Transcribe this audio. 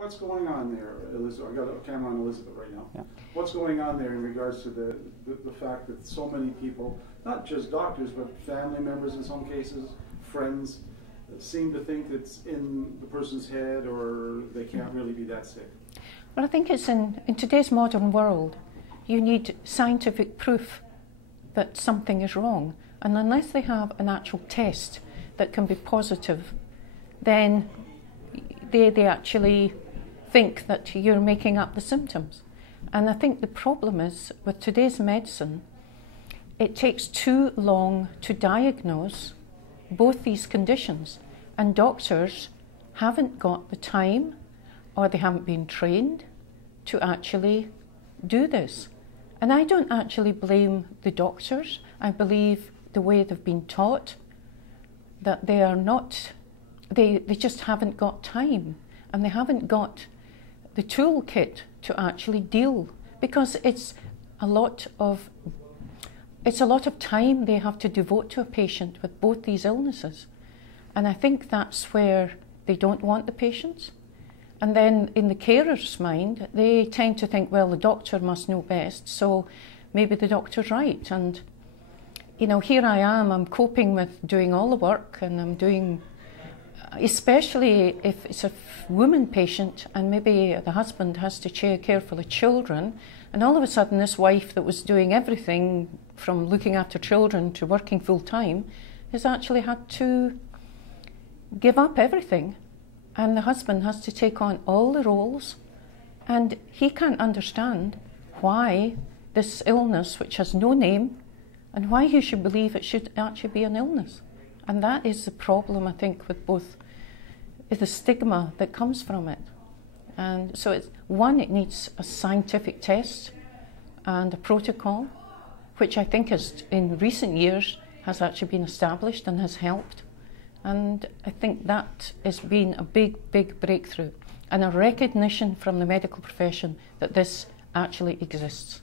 What's going on there, Elizabeth? I got a camera on Elizabeth right now. Yeah. What's going on there in regards to the fact that so many people, not just doctors, but family members in some cases, friends, seem to think it's in the person's head or they can't really be that sick? Well, I think it's in today's modern world, you need scientific proof that something is wrong. And unless they have an actual test that can be positive, then they actually think that you're making up the symptoms. And I think the problem is, with today's medicine, it takes too long to diagnose both these conditions. And doctors haven't got the time, or they haven't been trained to actually do this. And I don't actually blame the doctors. I believe the way they've been taught, that they are not, they just haven't got time, and they haven't got the toolkit to actually deal, because it's a lot of time they have to devote to a patient with both these illnesses. And I think that's where they don't want the patients. And then in the carer's mind, they tend to think, well, the doctor must know best, so maybe the doctor's right. And, you know, here I am, I'm coping with doing all the work, and I'm doing, especially if it's a woman patient and maybe the husband has to care for the children, and all of a sudden this wife that was doing everything from looking after children to working full time has actually had to give up everything, and the husband has to take on all the roles, and he can't understand why this illness, which has no name, and why he should believe it should actually be an illness. And that is the problem, I think, with both, is the stigma that comes from it. And so it's, one, it needs a scientific test and a protocol, which I think is, in recent years, has actually been established and has helped. And I think that has been a big, big breakthrough, and a recognition from the medical profession that this actually exists.